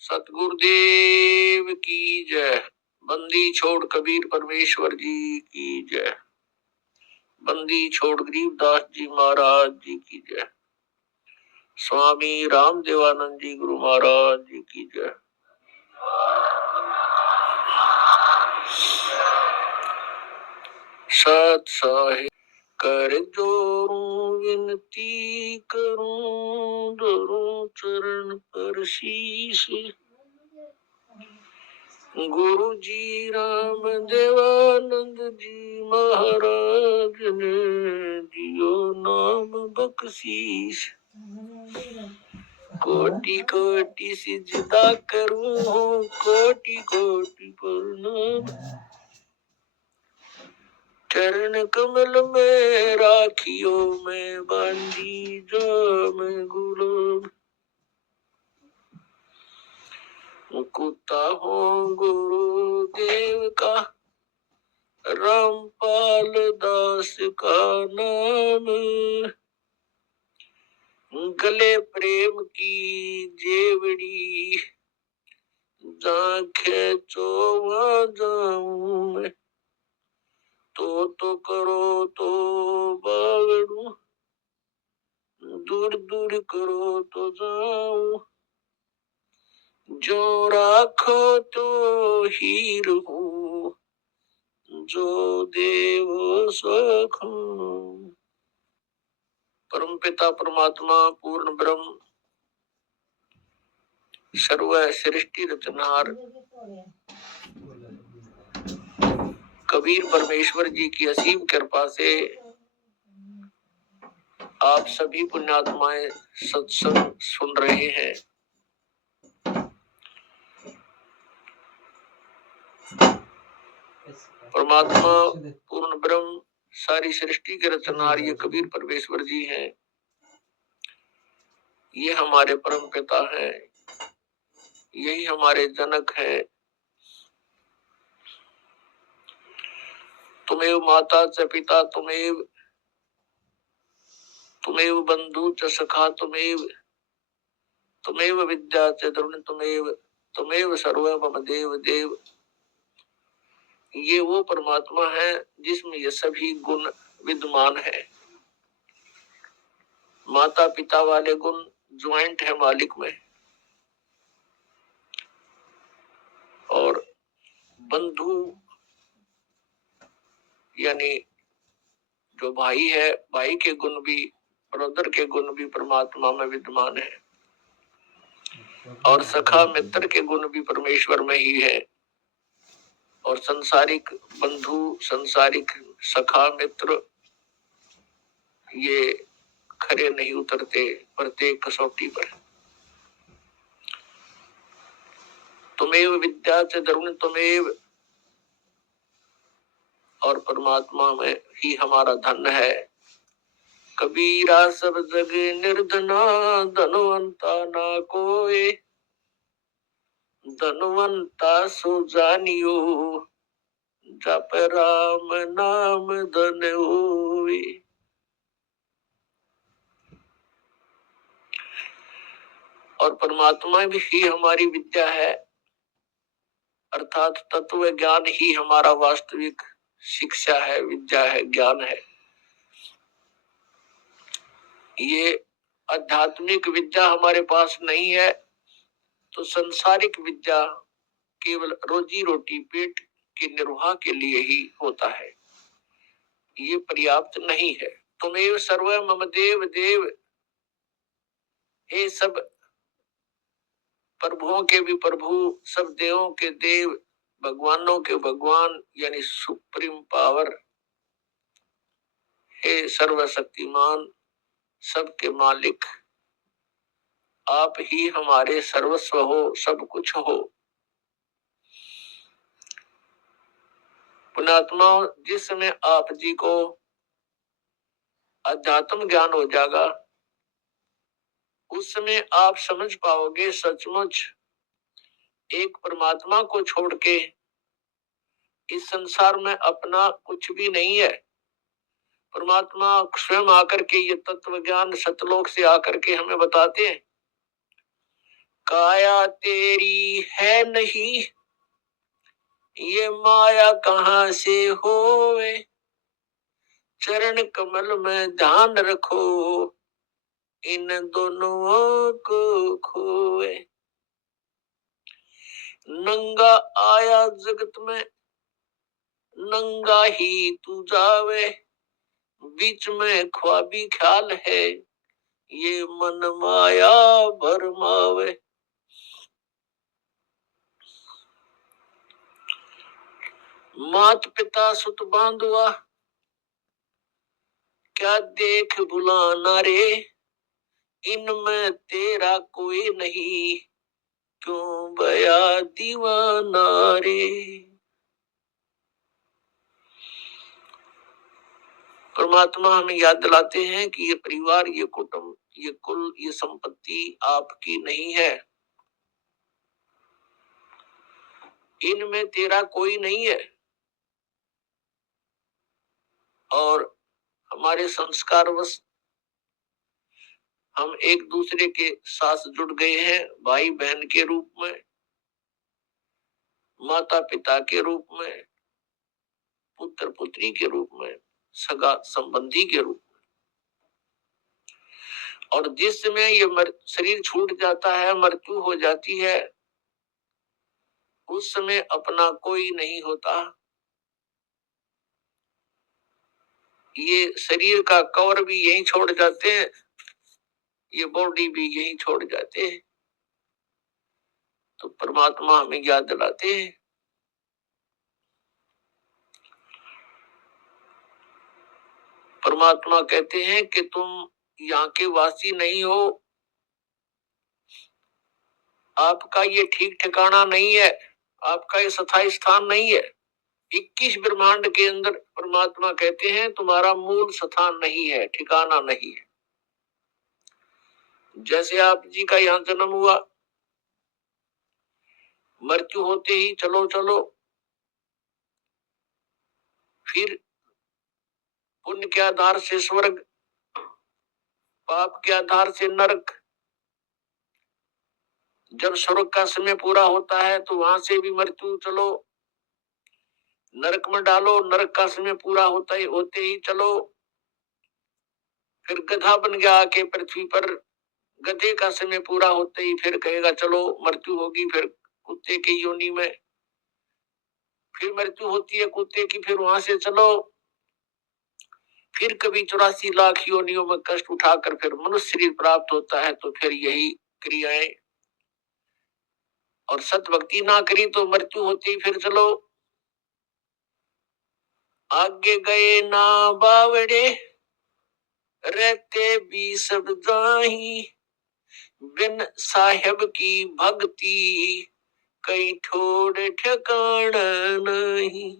सतगुरुदेव की जय। बंदी छोड़ कबीर परमेश्वर जी की जय। बंदी छोड़ गरीबदास जी महाराज जी की जय। स्वामी राम देवानंद जी गुरु महाराज जी की जय। सत साहिब कर जोरूं विनती करूं, धरूं चरण पर शीश। गुरु जी राम देवानंद जी महाराज ने दियो नाम बख्शीश। कोटि कोटि सिजदा करूं, कोटि कोटि प्रणाम। चरण कमल में राखियो मैं बांधी जाम गुलाम। मुकुता हूँ गुरुदेव का, रामपाल दास का नाम। गले प्रेम की जेवड़ी, जांखे चोवा जाऊं मैं। तो करो तो बावड़ू, दूर दूर करो तो जाऊं। जो राखो तो हीर हूँ, जो देव सखो। परम पिता परमात्मा पूर्ण ब्रह्म सर्व सृष्टि रचनहार कबीर परमेश्वर जी की असीम कृपा से आप सभी पुण्यात्माएं सत्संग सुन रहे हैं। परमात्मा पूर्ण ब्रह्म सारी सृष्टि के रचनहार ये कबीर परमेश्वर जी हैं। ये हमारे परम पिता हैं, यही हमारे जनक हैं। तुमेव माता च पिता तुमेव, तुमेव बंधु च सखा तुमेव, तुमेव विद्या च द्रोण तुमेव, तुमेव सर्व मम देव देव। ये वो परमात्मा है जिसमें ये सभी गुण विद्यमान है। माता पिता वाले गुण ज्वाइंट है मालिक में, और बंधु यानी जो भाई है, भाई के गुण भी, ब्रदर के गुण भी परमात्मा में विद्यमान है। और सखा मित्र के गुण भी परमेश्वर में ही है। और संसारिक बंधु, संसारिक सखा मित्र ये खरे नहीं उतरते प्रत्येक कसौटी पर। तुमेव विद्या च द्रविण तुमेव, और परमात्मा में ही हमारा धन है। कबीरा सब जग निर्धना, धनवंता ना कोई, धनवंता सो जानियो, जप राम नाम धन होई। और परमात्मा भी ही हमारी विद्या है, अर्थात तत्व ज्ञान ही हमारा वास्तविक शिक्षा है, विद्या है, ज्ञान है। ये आध्यात्मिक विद्या हमारे पास नहीं है तो संसारिक विद्या केवल रोजी रोटी पेट के निर्वाह के लिए ही होता है, ये पर्याप्त नहीं है। तुमेव सर्व मम देव देव, हे सब प्रभुओं के भी प्रभु, सब देवों के देव, भगवानों के भगवान यानी सुप्रीम पावर, हे सर्वशक्तिमान, सबके मालिक, आप ही हमारे सर्वस्व हो, सब कुछ हो। पुण्यात्मा, जिस समय आप जी को अध्यात्म ज्ञान हो जाएगा, उस समय आप समझ पाओगे सचमुच एक परमात्मा को छोड़ के इस संसार में अपना कुछ भी नहीं है। परमात्मा स्वयं आकर के ये तत्व ज्ञान सतलोक से आकर के हमें बताते हैं। काया तेरी है नहीं, ये माया कहाँ से होवे, चरण कमल में ध्यान रखो, इन दोनों को खोए। नंगा आया जगत में, नंगा ही तू जावे, बीच में ख्वाबी ख्याल है, ये मन माया भरमावे। मात पिता सुत बांधुआ, क्या देख बुलाना रे, इनमें तेरा कोई नहीं, क्यों बया दीवाना रे। परमात्मा हमें याद दिलाते हैं कि ये परिवार, ये कुटुंब, ये कुल, ये संपत्ति आपकी नहीं है, इनमें तेरा कोई नहीं है। और हमारे संस्कारवश हम एक दूसरे के साथ जुड़ गए हैं, भाई बहन के रूप में, माता पिता के रूप में, पुत्र पुत्री के रूप में, सगा संबंधी के रूप में। और जिस समय ये शरीर छूट जाता है, मृत्यु हो जाती है, उस समय अपना कोई नहीं होता। ये शरीर का कवर भी यहीं छोड़ जाते हैं, ये बॉडी भी यहीं छोड़ जाते हैं। तो परमात्मा हमें याद दिलाते हैं, परमात्मा कहते हैं कि तुम यहाँ के वासी नहीं हो, आपका ये ठीक ठिकाना नहीं है, आपका ये स्थायी स्थान नहीं है। 21 ब्रह्मांड के अंदर परमात्मा कहते हैं तुम्हारा मूल स्थान नहीं है, ठिकाना नहीं है। जैसे आप जी का यहाँ जन्म हुआ, मृत्यु होते ही चलो चलो, फिर पुण्य के आधार से स्वर्ग, पाप के आधार से नरक। जब स्वर्ग का समय पूरा होता है तो वहां से भी मृत्यु, चलो नरक में डालो, नरक का समय पूरा होते ही चलो, फिर गधा बन गया आके पृथ्वी पर, गधे का समय पूरा होते ही फिर कहेगा चलो मृत्यु होगी, फिर कुत्ते की योनि में, फिर मृत्यु होती है कुत्ते की, फिर वहां से चलो, फिर कभी 84 लाख योनियों में कष्ट उठाकर फिर मनुष्य शरीर प्राप्त होता है। तो फिर यही क्रियाएं, और सत भक्ति ना करी तो मृत्यु होती, फिर चलो आगे गए ना बावड़े, रहते भी सब जाही, बिन साहेब की भक्ति कहीं ठोर ठिकाना नहीं।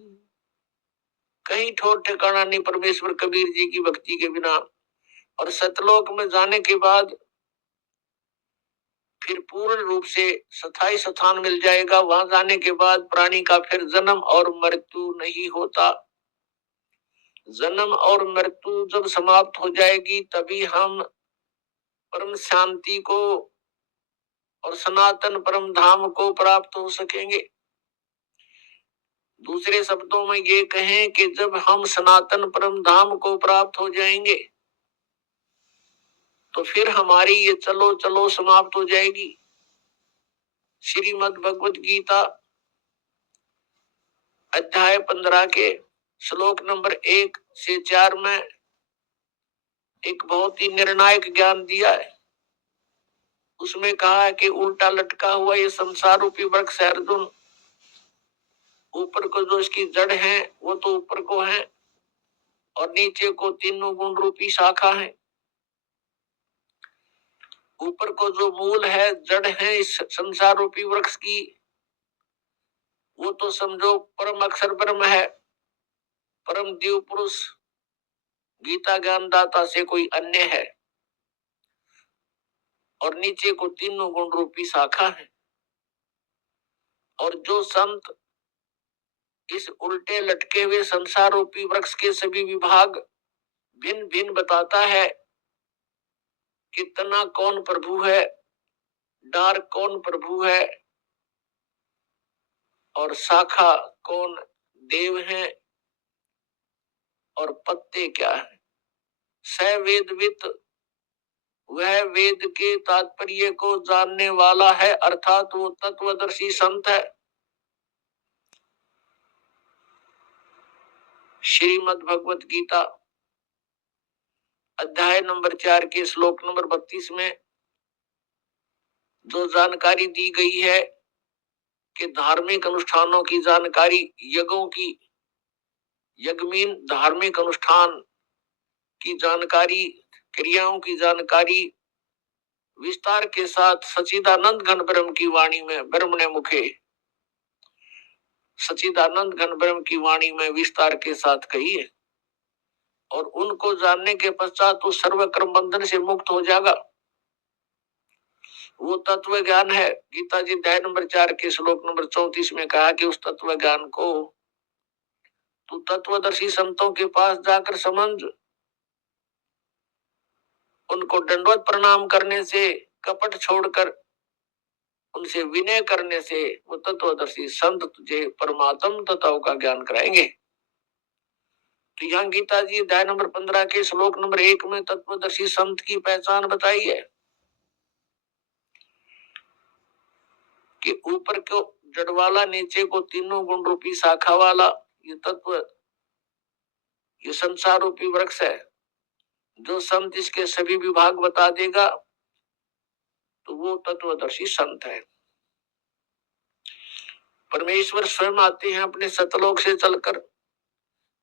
कहीं ठोर ठिकाना नहीं परमेश्वर कबीर जी की भक्ति के बिना। और सतलोक में जाने के बाद फिर पूर्ण रूप से स्थायी स्थान मिल जाएगा। वहां जाने के बाद प्राणी का फिर जन्म और मृत्यु नहीं होता। जन्म और मृत्यु जब समाप्त हो जाएगी तभी हम परम शांति को और सनातन परम धाम को प्राप्त हो सकेंगे। दूसरे शब्दों में ये कहें कि जब हम सनातन परम धाम को प्राप्त हो जाएंगे तो फिर हमारी ये चलो चलो समाप्त हो जाएगी। श्रीमद् भगवत गीता अध्याय 15 के श्लोक नंबर 1 से 4 में एक बहुत ही निर्णायक ज्ञान दिया है। उसमें कहा है कि उल्टा लटका हुआ ये संसार रूपी वृक्ष है अर्जुन, ऊपर को जो इसकी जड़ है वो तो ऊपर को है, और नीचे को तीनों गुण रूपी शाखा है। ऊपर को जो मूल है, जड़ है इस संसार रूपी वृक्ष की, वो तो समझो परम अक्षर ब्रह्म है, परम देव पुरुष गीता ज्ञानदाता से कोई अन्य है, और नीचे को तीनों गुण रूपी शाखा है। और जो संत इस उल्टे लटके हुए संसार रूपी वृक्ष के सभी विभाग भिन्न भिन्न बताता है कि तना कौन प्रभु है, डार कौन प्रभु है और शाखा कौन देव है और पत्ते क्या है। स वेदवित, वह वेद के तात्पर्य को जानने वाला है, अर्थात वो तत्वदर्शी संत है। श्रीमद् भगवत गीता अध्याय नंबर 4 के श्लोक नंबर 32 में जो जानकारी दी गई है कि धार्मिक अनुष्ठानों की जानकारी, यज्ञों की, यज्ञमीन धार्मिक अनुष्ठान की जानकारी, क्रियाओं की जानकारी विस्तार के साथ सच्चिदानंद घन ब्रह्म की वाणी में, ब्रह्म ने मुखे सच्चिदानंद घन ब्रह्म की वाणी में विस्तार के साथ कही है। और उनको जानने के पश्चात तो सर्व कर्म बंधन से मुक्त हो जाएगा। वो तत्व ज्ञान है। गीता जी अध्याय नंबर 4 के श्लोक नंबर 34 में कहा कि उस तत्व ज्ञान को तू तत्वदर्शी संतों के पास जाकर समझ। उनको दंडवत प्रणाम करने से, कपट छोड़कर उनसे विनय करने से वो तत्वदर्शी संत तुझे परमात्म तत्व का ज्ञान कराएंगे। तो यहाँ गीता जी अध्याय नंबर 15 के श्लोक नंबर 1 में तत्वदर्शी संत की पहचान बताई है कि ऊपर को जड़ वाला, नीचे को तीनों गुण रूपी शाखा वाला ये तत्व, ये संसार रूपी वृक्ष है। जो संत इसके सभी विभाग बता देगा तो वो तत्वदर्शी संत है। परमेश्वर स्वयं आते हैं अपने सतलोक से चलकर,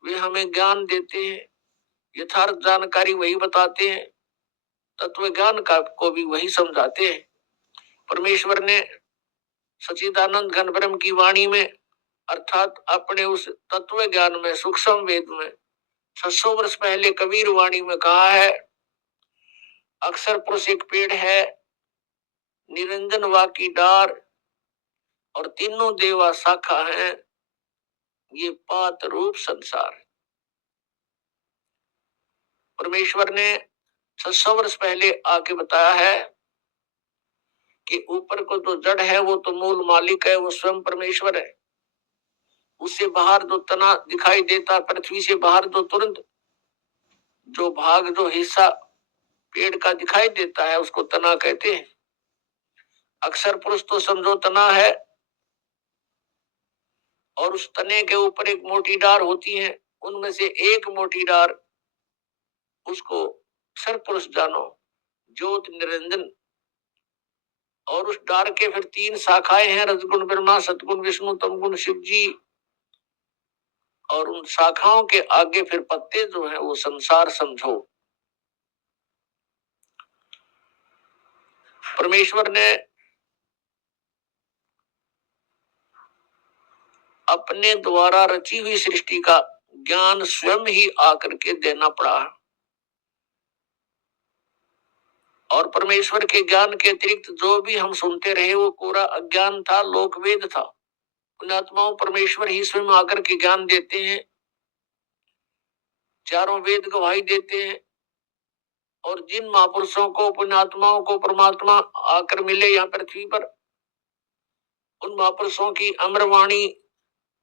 वे हमें ज्ञान देते हैं, यथार्थ जानकारी वही बताते हैं, तत्व ज्ञान का को भी वही समझाते हैं। परमेश्वर ने सच्चिदानंद घन ब्रह्म की वाणी में, अर्थात अपने उस तत्व ज्ञान में, सूक्ष्म वेद में 600 वर्ष पहले कबीर वाणी में कहा है, अक्षर पुरुष एक पेड़ है, निरंजन वा की डार और तीनों देवा शाखा हैं, ये पात रूप संसार है। परमेश्वर ने 600 वर्ष पहले आके बताया है कि ऊपर को जो जड़ है वो तो मूल मालिक है, वो स्वयं परमेश्वर है। उससे बाहर जो तना दिखाई देता, पृथ्वी से बाहर जो तुरंत जो भाग, जो हिस्सा पेड़ का दिखाई देता है उसको तना कहते हैं। अक्षर पुरुष तो समझो तना है, और उस तने के ऊपर एक मोटी डार होती है, उनमें से एक मोटी डार उसको अक्षर पुरुष जानो, ज्योत निरंजन। और उस डार के फिर 3 शाखाएं हैं, रजगुण ब्रह्मा, सतगुण विष्णु, तमगुण शिव जी। और उन शाखाओं के आगे फिर पत्ते जो है वो संसार समझो। परमेश्वर ने अपने द्वारा रची हुई सृष्टि का ज्ञान स्वयं ही आकर के देना पड़ा। और परमेश्वर के ज्ञान के अतिरिक्त जो भी हम सुनते रहे वो पूरा अज्ञान था, लोक वेद था। पुण्यात्माओं, परमेश्वर ही स्वयं आकर के ज्ञान देते हैं, चारों वेद गवाही देते हैं। और जिन महापुरुषों को, पुण्यात्माओं को परमात्मा आकर मिले यहाँ पृथ्वी पर, उन महापुरुषों की अमरवाणी,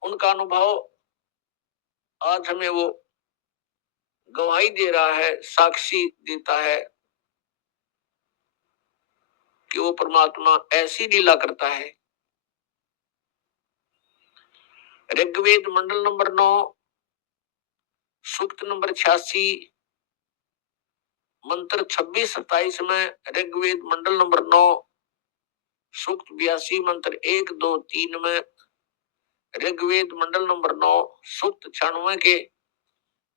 उनका अनुभव आज हमें वो गवाही दे रहा है, साक्षी देता है कि वो परमात्मा ऐसी लीला करता है। ऋग्वेद मंडल नंबर 9 सूक्त नंबर 86 मंत्र 26-27 में, ऋग्वेद मंडल नंबर 9 सूक्त 82 मंत्र 1, 2, 3 में, ऋग्वेद मंडल नंबर 9 सूक्त 96 के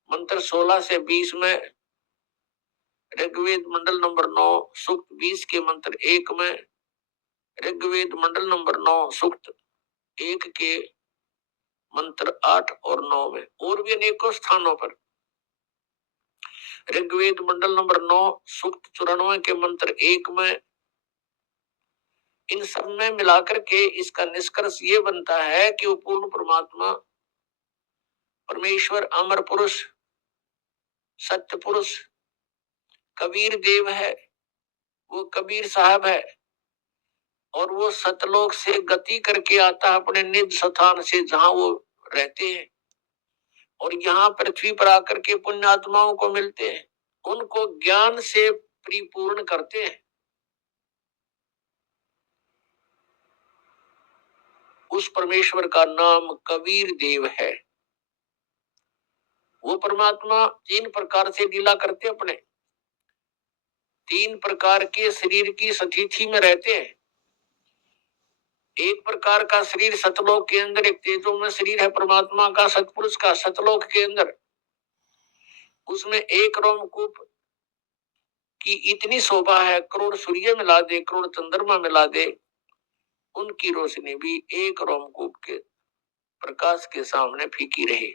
मंत्र 16 से 20 में, ऋग्वेद मंडल नंबर 9 सूक्त 20 के मंत्र 1 में, ऋग्वेद मंडल नंबर 9 सूक्त 1 के मंत्र 8 और 9 में, और भी अनेकों स्थानों पर ऋग्वेद मंडल नंबर 9 सूक्त 94 के मंत्र 1 में। इन सब में मिलाकर के इसका निष्कर्ष ये बनता है कि वो पूर्ण परमात्मा, परमेश्वर, अमर पुरुष सत्य पुरुष कबीर देव है, वो कबीर साहब है, और वो सतलोक से गति करके आता है अपने निज स्थान से जहां वो रहते हैं, और यहाँ पृथ्वी पर आकर के पुण्यात्माओं को मिलते हैं, उनको ज्ञान से परिपूर्ण करते हैं। उस परमेश्वर का नाम कबीर देव है। वो परमात्मा 3 प्रकार से लीला करते, अपने 3 प्रकार के शरीर की स्थिति में रहते हैं। एक प्रकार का शरीर सतलोक के अंदर, एक तेजो में शरीर है परमात्मा का, सतपुरुष का, सतलोक के अंदर। उसमें एक रोमकूप की इतनी शोभा है, करोड़ सूर्य मिला दे, करोड़ चंद्रमा मिला दे, उनकी रोशनी भी एक रोमकूप के प्रकाश के सामने फीकी रहे।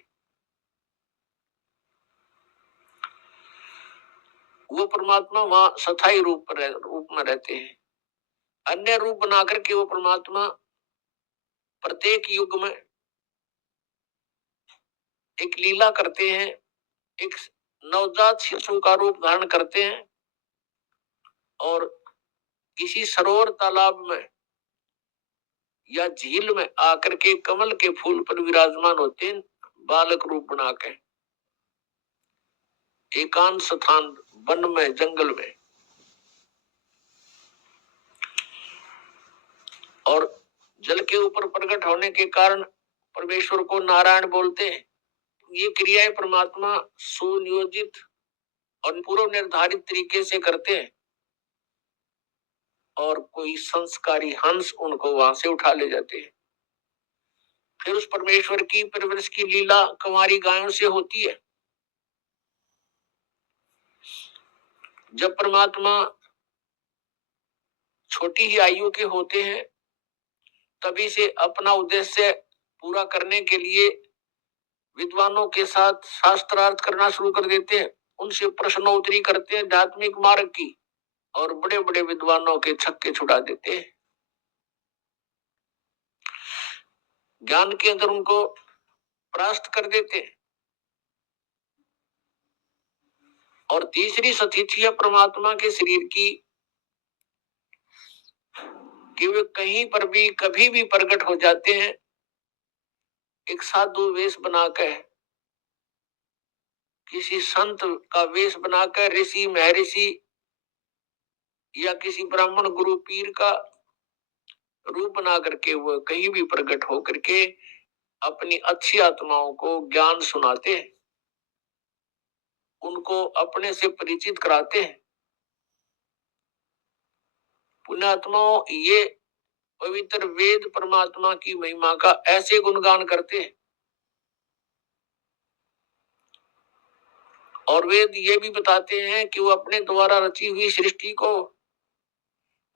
वो परमात्मा वहां स्थायी रूप में रहते हैं। अन्य रूप बना करके वो परमात्मा प्रत्येक युग में एक लीला करते हैं, एक नवजात शिशु का रूप धारण करते हैं, और किसी सरोवर तालाब में या झील में आकर के कमल के फूल पर विराजमान होते हैं, बालक रूप बना के एकांत स्थान, वन में, जंगल में। और जल के ऊपर प्रकट होने के कारण परमेश्वर को नारायण बोलते हैं। ये क्रियाएं परमात्मा सुनियोजित और पूर्व निर्धारित तरीके से करते हैं, और कोई संस्कारी हंस उनको वहां से उठा ले जाते हैं। फिर उस परमेश्वर की परवरिश की लीला कुंवारी गायों से होती है। जब परमात्मा छोटी ही आयु के होते हैं, तभी से अपना उद्देश्य पूरा करने के लिए विद्वानों के साथ शास्त्रार्थ करना शुरू कर देते हैं, उनसे प्रश्नोत्तरी करते हैं आध्यात्मिक मार्ग की, और बड़े बड़े विद्वानों के छक्के छुड़ा देते हैं। ज्ञान के अंदर उनको परास्त कर देते हैं। और तीसरी स्थिति है परमात्मा के शरीर की, कि वे कहीं पर भी कभी भी प्रकट हो जाते हैं, एक साधु वेश बनाकर, किसी संत का वेश बनाकर, ऋषि महर्षि या किसी ब्राह्मण गुरु पीर का रूप बना करके वो कहीं भी प्रकट हो करके अपनी अच्छी आत्माओं को ज्ञान सुनाते हैं, उनको अपने से परिचित कराते हैं। पुण्यात्माओं ये पवित्र वेद परमात्मा की महिमा का ऐसे गुणगान करते हैं, और वेद ये भी बताते हैं कि वो अपने द्वारा रची हुई सृष्टि को,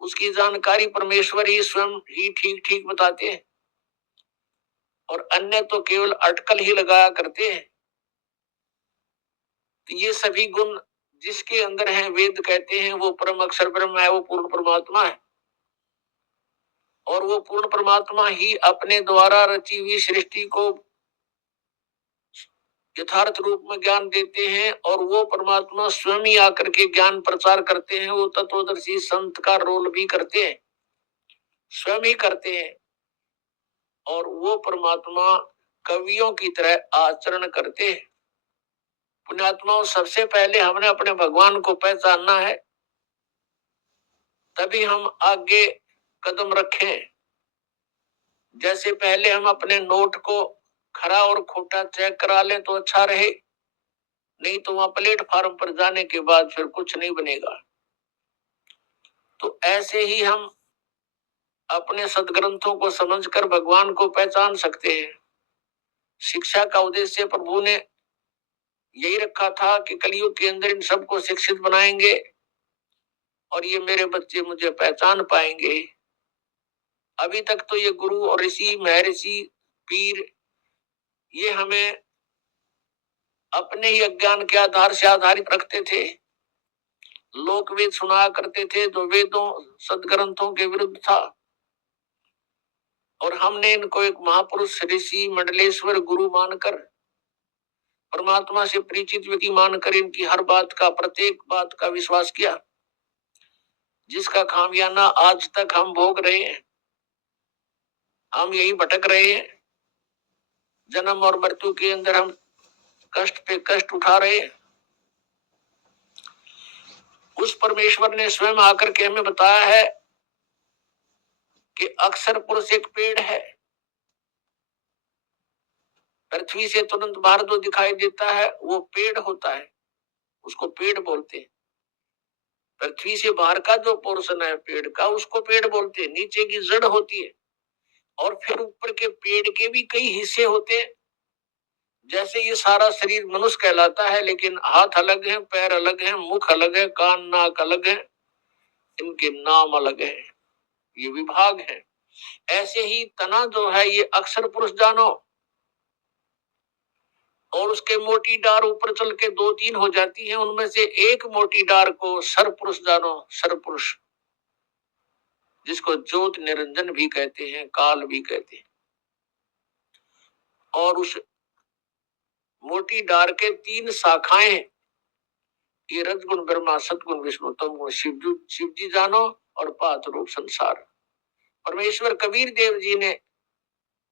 उसकी जानकारी परमेश्वर ही स्वयं ही ठीक ठीक बताते हैं, और अन्य तो केवल अटकल ही लगाया करते हैं। तो ये सभी गुण जिसके अंदर है, वेद कहते हैं वो परम अक्षर ब्रह्म है, वो पूर्ण परमात्मा है, और वो पूर्ण परमात्मा ही अपने द्वारा रची हुई सृष्टि को यथार्थ रूप में ज्ञान देते हैं, और वो परमात्मा स्वयं ही आकर के ज्ञान प्रचार करते हैं। वो तत्वदर्शी संत का रोल भी करते हैं, स्वयं ही करते हैं, और वो परमात्मा कवियों की तरह आचरण करते हैं। पुण्यात्माओं, सबसे पहले हमने अपने भगवान को पहचानना है, तभी हम आगे कदम रखें। जैसे पहले हम अपने नोट को खरा और खोटा चेक करा लें तो अच्छा रहे, नहीं तो वहां प्लेटफॉर्म पर जाने के बाद फिर कुछ नहीं बनेगा। तो ऐसे ही हम अपने सदग्रंथों को समझकर भगवान को पहचान सकते हैं। शिक्षा का उद्देश्य प्रभु ने यही रखा था कि कलयुग के अंदर इन सबको शिक्षित बनाएंगे, और ये मेरे बच्चे मुझे पहचान पाएंगे। अभी तक तो ये गुरु और ऋषि महर्षि पीर ये हमें अपने ही अज्ञान के आधार से आधारित रखते थे, लोक वेद सुनाया करते थे जो वेदों सदग्रंथों के विरुद्ध था, और हमने इनको एक महापुरुष ऋषि मंडलेश्वर गुरु मानकर परमात्मा से परिचित व्यक्ति मानकर इनकी हर बात का, प्रत्येक बात का विश्वास किया, जिसका खामियाना आज तक हम भोग रहे हैं। हम यही भटक रहे हैं, जन्म और मृत्यु के अंदर हम कष्ट पे कष्ट उठा रहे हैं। उस परमेश्वर ने स्वयं आकर के हमें बताया है कि अक्षर पुरुष एक पेड़ है, पृथ्वी से तुरंत बाहर जो दिखाई देता है वो पेड़ होता है, उसको पेड़ बोलते हैं। पृथ्वी से बाहर का जो पोर्शन है पेड़ का, उसको पेड़ बोलते हैं। नीचे की जड़ होती है और फिर ऊपर के पेड़ के भी कई हिस्से होते हैं। जैसे ये सारा शरीर मनुष्य कहलाता है, लेकिन हाथ अलग हैं, पैर अलग हैं, मुख अलग है, कान नाक अलग है, इनके नाम अलग है, ये विभाग है। ऐसे ही तना जो है ये अक्षर पुरुष जानो, और उसके मोटी डार ऊपर चल के 2-3 हो जाती हैं, उनमें से एक मोटी डार को सर पुरुष जानो, सर पुरुष, जिसको ज्योत निरंजन भी कहते हैं, काल भी कहते हैं। और उस मोटी डार के 3 शाखाएं, ये रजगुण ब्रह्मा, सतगुण विष्णु, तमगुण शिव जी जानो, और पात रूप संसार। परमेश्वर कबीर देव जी ने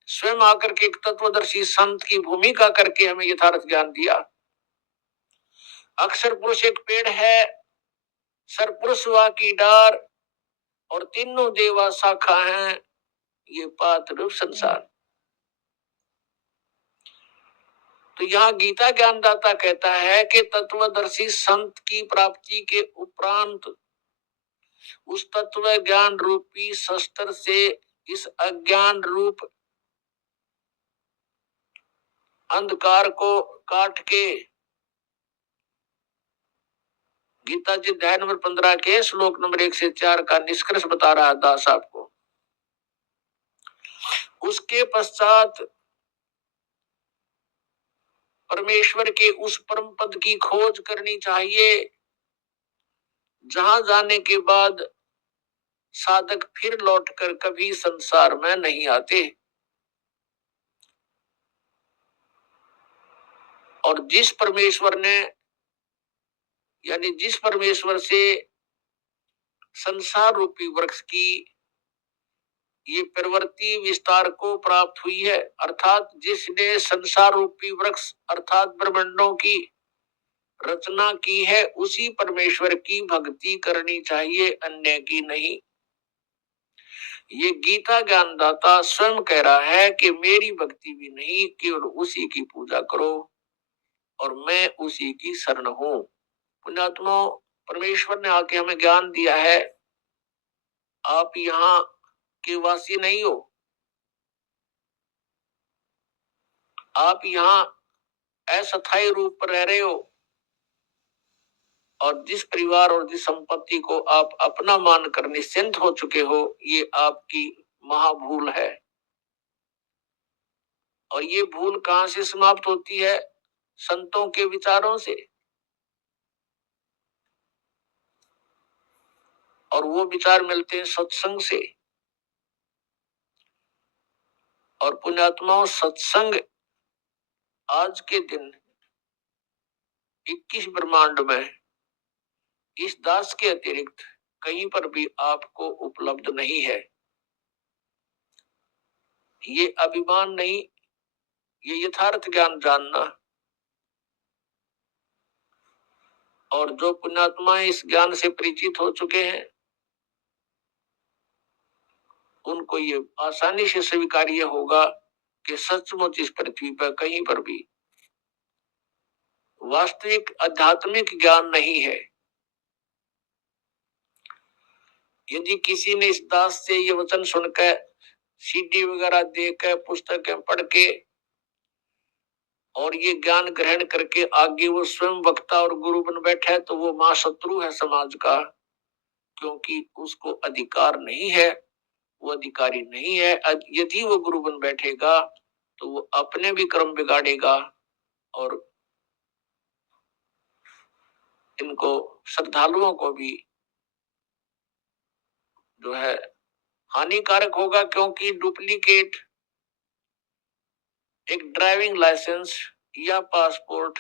स्वयं आकर के एक तत्वदर्शी संत की भूमिका करके हमें यथार्थ ज्ञान दिया। अक्षर पुरुष एक पेड़ है, सर पुरुष वा की डार, और तीनों देवा शाखा हैं, ये पात रूप संसार। तो यहाँ गीता ज्ञानदाता कहता है कि तत्वदर्शी संत की प्राप्ति के उपरांत उस तत्व ज्ञान रूपी शस्त्र से इस अज्ञान रूप अंधकार को काट के, गीता जी अध्याय नंबर 15 के श्लोक नंबर 1 से 4 का निष्कर्ष बता रहा है दास आपको। उसके पश्चात परमेश्वर के उस परम पद की खोज करनी चाहिए, जहां जाने के बाद साधक फिर लौटकर कभी संसार में नहीं आते। और जिस परमेश्वर ने, यानी जिस परमेश्वर से संसार रूपी वृक्ष की ये प्रवृत्ति विस्तार को प्राप्त हुई है, अर्थात जिसने संसार रूपी वृक्ष अर्थात ब्रह्मांडों की रचना की है, उसी परमेश्वर की भक्ति करनी चाहिए, अन्य की नहीं। ये गीता ज्ञानदाता स्वयं कह रहा है कि मेरी भक्ति भी नहीं, केवल उसी की पूजा करो और मैं उसी की शरण हूं। पुण्यात्मा, परमेश्वर ने आके हमें ज्ञान दिया है, आप यहाँ के वासी नहीं हो, आप यहाँ अस्थायी रूप पर रह रहे हो, और जिस परिवार और जिस संपत्ति को आप अपना मानकर निश्चिंत हो चुके हो, ये आपकी महाभूल है। और ये भूल कहां से समाप्त होती है? संतों के विचारों से। और वो विचार मिलते हैं सत्संग से। और पुण्यात्माओं, सत्संग आज के दिन 21 ब्रह्मांड में इस दास के अतिरिक्त कहीं पर भी आपको उपलब्ध नहीं है। ये अभिमान नहीं, ये यथार्थ ज्ञान जानना। और जो पुण्यात्माएं इस ज्ञान से परिचित हो चुके हैं, उनको ये आसानी से स्वीकार्य होगा कि सचमुच इस पृथ्वी पर कहीं पर भी वास्तविक आध्यात्मिक ज्ञान नहीं है। यदि किसी ने इस दास से ये वचन सुनकर, सीडी वगैरह देकर, पुस्तकें पढ़ के और ये ज्ञान ग्रहण करके आगे वो स्वयं वक्ता और गुरु बन बैठा है, तो वो महाशत्रु है समाज का, क्योंकि उसको अधिकार नहीं है, वो अधिकारी नहीं है। यदि वो गुरु बन बैठेगा तो वो अपने भी कर्म बिगाड़ेगा और इनको श्रद्धालुओं को भी जो है हानिकारक होगा। क्योंकि डुप्लीकेट एक ड्राइविंग लाइसेंस या पासपोर्ट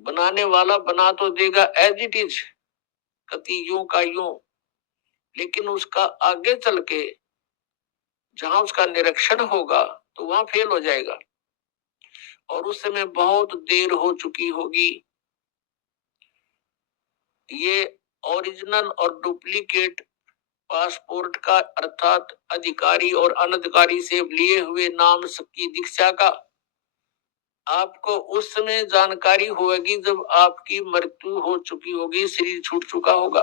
बनाने वाला बना तो देगा एज इट इज, कति यूं का यूं, लेकिन उसका आगे चल के जहां उसका निरीक्षण होगा तो वहां फेल हो जाएगा, और उस समय बहुत देर हो चुकी होगी। ये ओरिजिनल और डुप्लीकेट पासपोर्ट का अर्थात अधिकारी और अनधिकारी से लिए हुए नाम की दीक्षा का आपको उस समय जानकारी होगी जब आपकी मृत्यु हो चुकी होगी, शरीर छूट चुका होगा,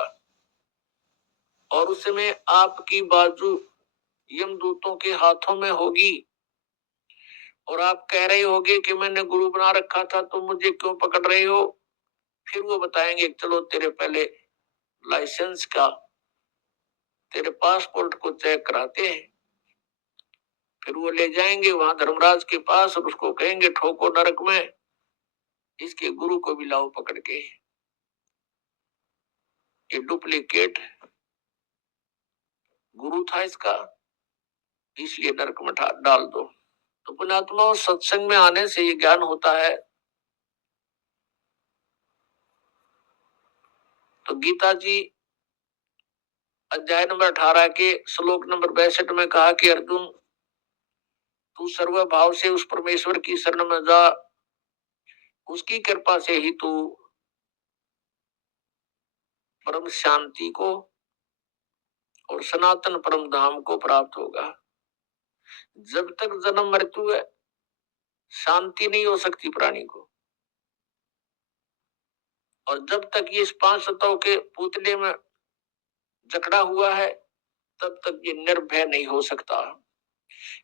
और उस समय आपकी बाजू यमदूतों के हाथों में होगी, और आप कह रहे होगे कि मैंने गुरु बना रखा था तो मुझे क्यों पकड़ रहे हो। फिर वो बताएंगे चलो तेरे पहले लाइसेंस का, तेरे पासपोर्ट को चेक कराते हैं। फिर वो ले जाएंगे वहां धर्मराज के पास और उसको कहेंगे ठोको नरक में, इसके गुरु को भी लाओ पकड़ के, ये डुप्लीकेट गुरु था इसका, इसलिए नरक में डाल दो। तो पुण्यात्मा सत्संग में आने से ये ज्ञान होता है। तो गीता जी अध्याय नंबर 18 के श्लोक नंबर 62 में कहा कि अर्जुन तू सर्व भाव से उस परमेश्वर की शरण में जा, उसकी कृपा से ही तू परम शांति को और सनातन परम धाम को प्राप्त होगा। जब तक जन्म मृत्यु है शांति नहीं हो सकती प्राणी को, और जब तक ये इस 5 तत्वों के पुतले में जकड़ा हुआ है तब तक ये निर्भय नहीं हो सकता।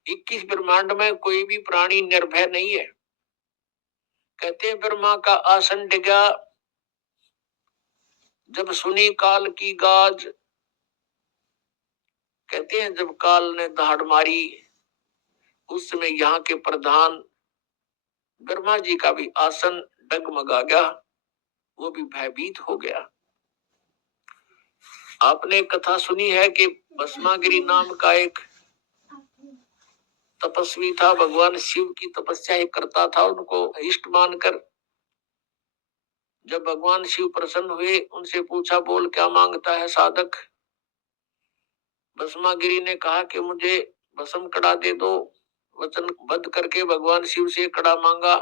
21 ब्रह्मांड में कोई भी प्राणी निर्भय नहीं है। कहते हैं ब्रह्मा का आसन डिगा जब सुनी काल की गाज, कहते हैं जब काल ने दहाड़ मारी उस समय यहाँ के प्रधान ब्रह्मा जी का भी आसन डगमगा गया, वो भी भयभीत हो गया। आपने कथा सुनी है कि भस्मागिरी नाम का एक तपस्वी था, भगवान शिव की तपस्या ही करता था, उनको इष्ट मानकर जब भगवान शिव प्रसन्न हुए उनसे पूछा बोल क्या मांगता है साधक। भस्मागिरी ने कहा कि मुझे भस्म कड़ा दे दो। वचन बद्ध करके भगवान शिव से कड़ा मांगा,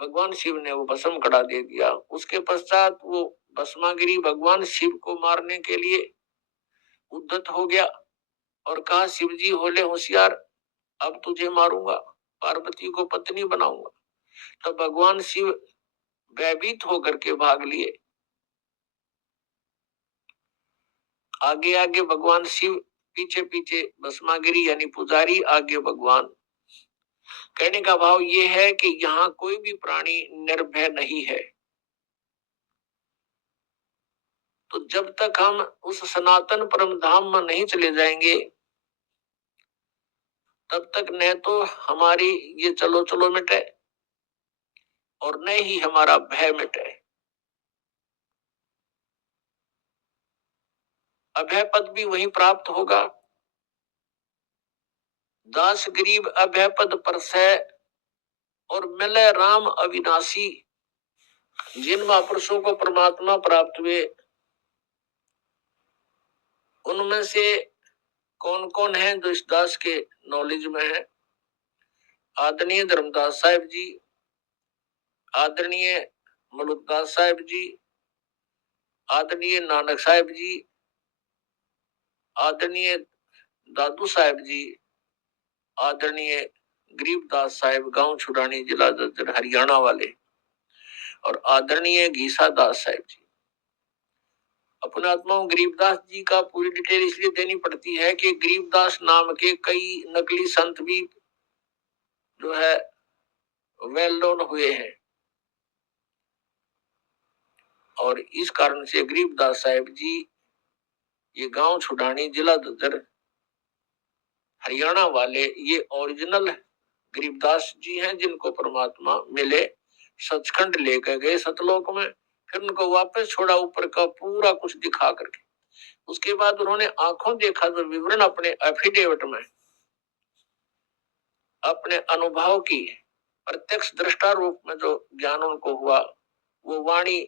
भगवान शिव ने वो भस्म कड़ा दे दिया। उसके पश्चात वो भस्मागिरी भगवान शिव को मारने के लिए उद्यत हो गया और कहा शिव जी होले होशियार, अब तुझे मारूंगा, पार्वती को पत्नी बनाऊंगा। तब भगवान शिव भयभीत होकर के भाग लिए। आगे आगे भगवान शिव, पीछे पीछे भस्मागिरी यानी पुजारी, आगे भगवान। कहने का भाव ये है कि यहाँ कोई भी प्राणी निर्भय नहीं है। तो जब तक हम उस सनातन परम धाम में नहीं चले जाएंगे तब तक न तो हमारी ये चलो चलो मिटे और न ही हमारा भय मिटे। अभय पद भी वहीं प्राप्त होगा। दास गरीब अभय पद परसै और मिले राम अविनाशी। जिन महापुरुषों को परमात्मा प्राप्त हुए उनमें से कौन कौन है जो इस दास के नॉलेज में है। आदरणीय धर्मदास साहिब जी, आदरणीय मलुकदास साहिब जी, आदरणीय नानक साहिब जी, आदरणीय दादू साहिब जी, आदरणीय गरीबदास साहिब गांव छुड़ानी जिला जज्जर हरियाणा वाले, और आदरणीय घीसा दास साहिब जी। अपने आत्मा गरीबदास जी का पूरी डिटेल इसलिए देनी पड़ती है कि गरीबदास नाम के कई नकली संत भी जो है वेल नोन हुए हैं, और इस कारण से गरीबदास साहिब जी ये गांव छुड़ानी जिला ददर हरियाणा वाले ये ओरिजिनल गरीबदास जी हैं, जिनको परमात्मा मिले, सचखंड लेकर गए सतलोक में, फिर उनको वापस छोड़ा ऊपर का पूरा कुछ दिखा करके। उसके बाद उन्होंने आंखों देखा जो विवरण अपने एफिडेविट में अपने अनुभव की प्रत्यक्ष दृष्टा रूप में जो ज्ञान उनको हुआ वो वाणी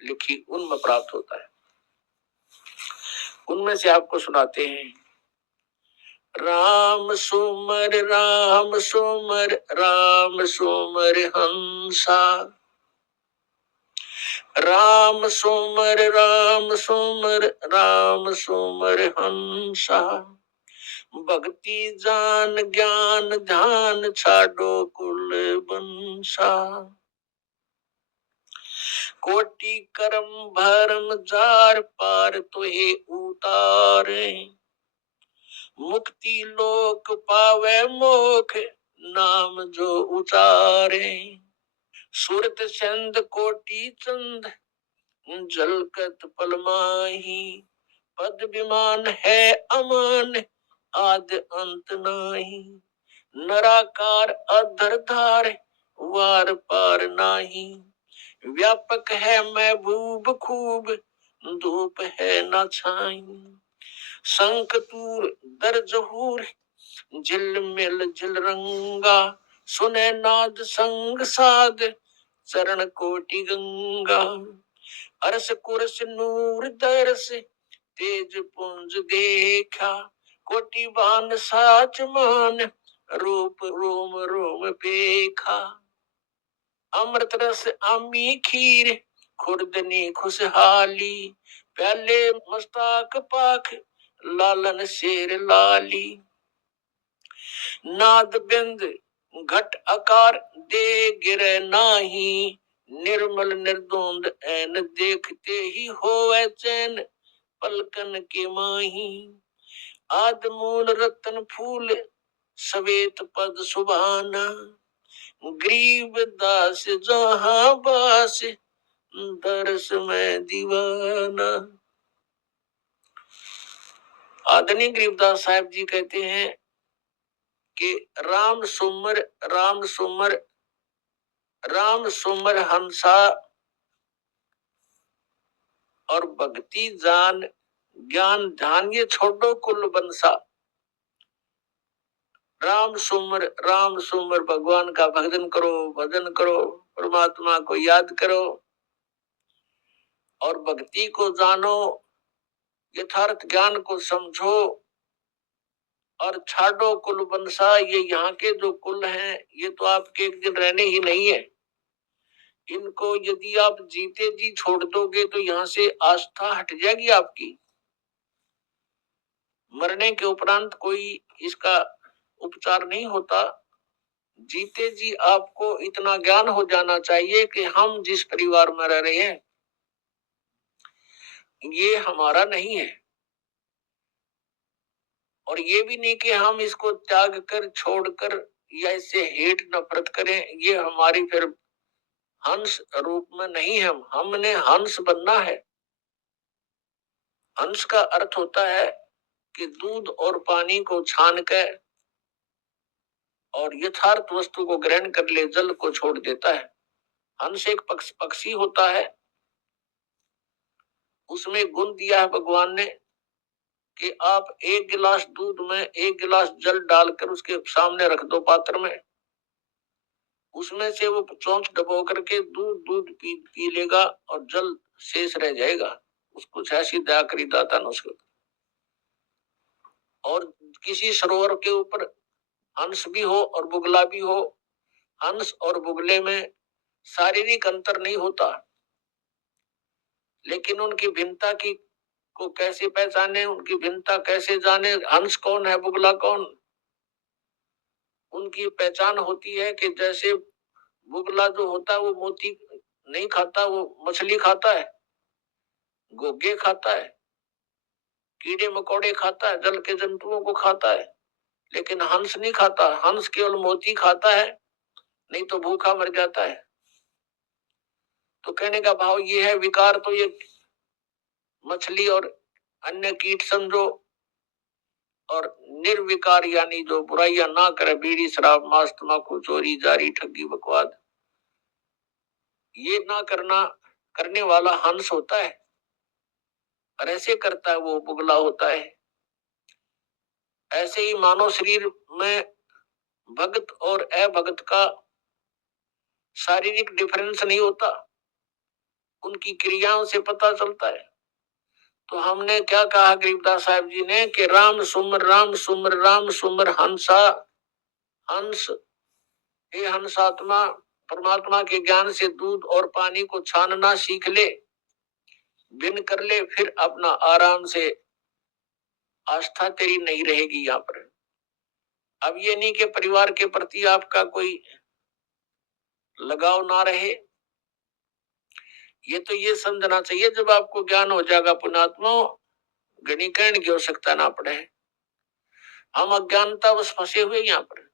लिखी उनमें प्राप्त होता है। उनमें से आपको सुनाते हैं। राम सुमर राम सुमर राम सुमर हंसा, राम सुमर राम सुमर राम सुमर हंसा, भक्ति जान ज्ञान ध्यान छाडो कुल बंसा, कोटि कर्म भरम जार पार तुहे उतारे, मुक्ति लोक पावे मोख नाम जो उचारे, सूरत चंद कोटि चंद जलकत पल माही, पद विमान है अमान आद अंत नाही, नराकार अधरधार वार पार नाही, व्यापक है महबूब खूब धूप है न छाई, शंखतूर दर्जहूर झिलमिल झिलरंगा, सुने नाद संग साध चरण कोटि गंगा, अरस कुरस नूर दरस तेज पुंज देखा, कोटि बान साच मान रूप रोम रोम पेखा, अमृत रस अमी खीर खुर्दनी खुशहाली, प्याले मस्ताक पाख लालन शेर लाली, नाद बिंद घट आकार दे गिरे नाही, निर्मल निर्दोंद ऐन देखते ही होवे चैन पलकन के माही, आद मूल रतन फूल सवेत पद सुभाना, गरीब दास जहां बास दरस में दीवाना। आदरणीय गरीबदास साहब जी कहते हैं कि राम सुमर राम सुमर राम सुमर हंसा और भक्ति जान ज्ञान ध्यान ये छोड़ो कुल बंसा। राम सुमर भगवान का भजन करो, भजन करो, परमात्मा को याद करो और भक्ति को जानो, यथार्थ ज्ञान को समझो और छाड़ो कुल बंसा। ये यहाँ के जो कुल हैं ये तो आपके एक दिन रहने ही नहीं है, इनको यदि आप जीते जी छोड़ दोगे तो यहाँ से आस्था हट जाएगी आपकी। मरने के उपरांत कोई इसका उपचार नहीं होता, जीते जी आपको इतना ज्ञान हो जाना चाहिए कि हम जिस परिवार में रह रहे हैं ये हमारा नहीं है, और ये भी नहीं कि हम इसको त्याग कर छोड़कर या इससे हेट नफरत करें, ये हमारी फिर हंस रूप में नहीं है। हमने हंस बनना है। हंस का अर्थ होता है कि दूध और पानी को छान कर और यथार्थ वस्तु को ग्रहण कर ले, जल को छोड़ देता है। हंस एक पक्षी होता है, उसमें गुण दिया है भगवान ने कि आप एक गिलास दूध में एक गिलास जल डालकर उसके सामने रख दो पात्र में, उसमें से वो चोंच दबो करके दूध पी लेगा और जल शेष रह जाएगा। उसको ऐसी दया करी दाता ने उसको। और किसी सरोवर के ऊपर हंस भी हो और बुगला भी हो, हंस और बुगले में शारीरिक अंतर नहीं होता, लेकिन उनकी भिन्नता की को कैसे पहचाने, उनकी भिन्नता कैसे जाने, हंस कौन है बुगला कौन। उनकी पहचान होती है कि जैसे बुगला जो होता है वो मोती नहीं खाता, वो मछली खाता है, घोंघे खाता है, कीड़े मकोड़े खाता है, जल के जंतुओं को खाता है, लेकिन हंस नहीं खाता। हंस केवल मोती खाता है, नहीं तो भूखा मर जाता है। तो कहने का भाव ये है, विकार तो ये मछली और अन्य कीट समझो, और निर्विकार यानी जो बुराइयां ना करे, बीड़ी शराब मांस तंबाकू चोरी जारी ठगी बकवाद, ये ना करना करने वाला हंस होता है, और ऐसे करता है वो बुगला होता है। ऐसे ही मानव शरीर में भगत और अभगत का शारीरिक डिफरेंस नहीं होता, उनकी क्रियाओं से पता चलता है। तो हमने क्या कहा गरीबदास साहब जी ने कि राम सुमर राम सुमर हंसा हंस, हे हंसात्मा, परमात्मा के ज्ञान से दूध और पानी को छानना सीख ले, बिन कर ले, फिर अपना आराम से आस्था तेरी नहीं रहेगी यहाँ पर। अब ये नहीं कि परिवार के प्रति आपका कोई लगाव ना रहे, ये तो ये समझना चाहिए जब आपको ज्ञान हो जाएगा पुण्यात्मा, गणीकरण की आवश्यकता ना पड़े। हम अज्ञानतावश फंसे हुए यहाँ पर,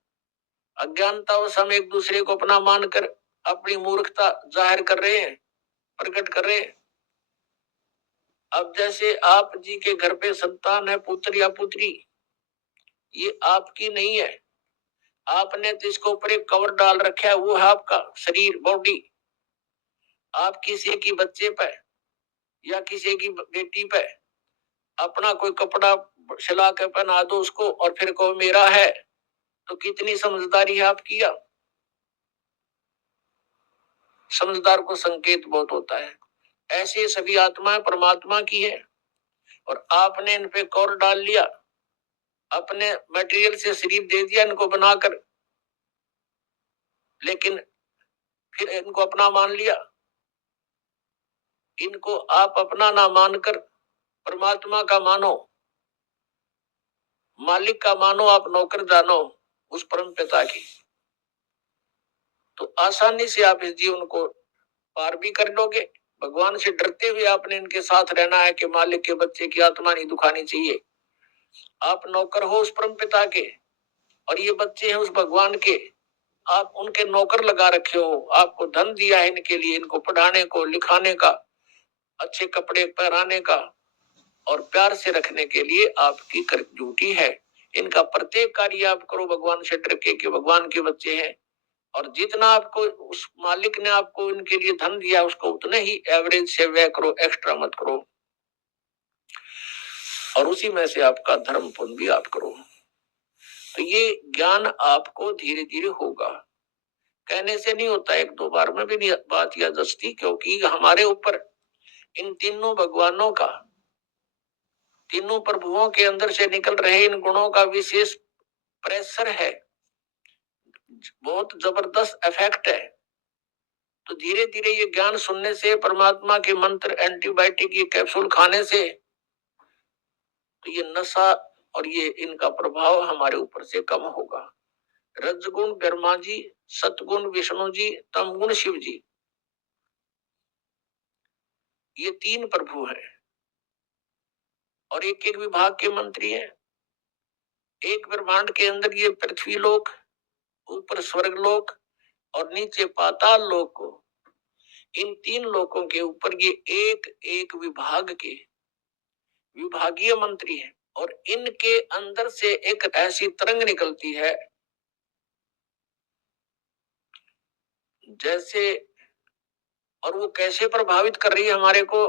अज्ञानतावश हम एक दूसरे को अपना मानकर अपनी मूर्खता जाहिर कर रहे हैं, प्रकट कर रहे हैं। अब जैसे आप जी के घर पे संतान है, पुत्र या पुत्री, ये आपकी नहीं है, आपने तो इसको ऊपर एक कवर डाल रखा है, वो है आपका शरीर, बॉडी। आप किसी की बच्चे पे या किसी की बेटी पे अपना कोई कपड़ा सिला के पहना दो उसको और फिर कहो मेरा है, तो कितनी समझदारी है आपकी। समझदार को संकेत बहुत होता है। ऐसे सभी आत्माएं परमात्मा की है और आपने इन पे कौर डाल लिया, अपने मटेरियल से शरीर दे दिया इनको बनाकर, लेकिन फिर इनको अपना मान लिया। इनको आप अपना ना मानकर परमात्मा का मानो, मालिक का मानो, आप नौकर जानो उस परम पिता की, तो आसानी से आप इस जीवन को पार भी कर लोगे। भगवान से डरते हुए आपने इनके साथ रहना है कि मालिक के बच्चे की आत्मा नहीं दुखानी चाहिए। आप नौकर हो उस परम पिता के और ये बच्चे हैं उस भगवान के, आप उनके नौकर लगा रखे हो। आपको धन दिया है इनके लिए, इनको पढ़ाने को, लिखाने का, अच्छे कपड़े पहनाने का और प्यार से रखने के लिए आपकी ड्यूटी है। इनका प्रत्येक कार्य आप करो भगवान से डर के भगवान के बच्चे हैं, और जितना आपको उस मालिक ने आपको इनके लिए धन दिया उसको उतने ही एवरेज से व्यय करो, एक्स्ट्रा मत करो, और उसी में से आपका धर्म पुण्य भी आप करो। तो ये ज्ञान आपको धीरे धीरे होगा, कहने से नहीं होता, एक दो बार में भी नहीं बात या दस्ती, क्योंकि हमारे ऊपर इन तीनों भगवानों का, तीनों प्रभुओं के अंदर से निकल रहे इन गुणों का विशेष प्रेशर है, बहुत जबरदस्त इफेक्ट है। तो धीरे धीरे ये ज्ञान सुनने से, परमात्मा के मंत्र, एंटीबायोटिक, ये कैप्सूल खाने से, तो ये नशा और ये इनका प्रभाव हमारे ऊपर से कम होगा। रजगुण ब्रह्मा जी, सतगुण विष्णु जी, तमगुण शिव जी, ये तीन प्रभु हैं और एक एक विभाग के मंत्री हैं। एक ब्रह्मांड के अंदर ये पृथ्वी लोक, ऊपर स्वर्ग लोक और नीचे पाताल लोक को, इन तीन लोकों के ऊपर ये एक एक विभाग के विभागीय मंत्री हैं, और इनके अंदर से एक ऐसी तरंग निकलती है जैसे, और वो कैसे प्रभावित कर रही है हमारे को,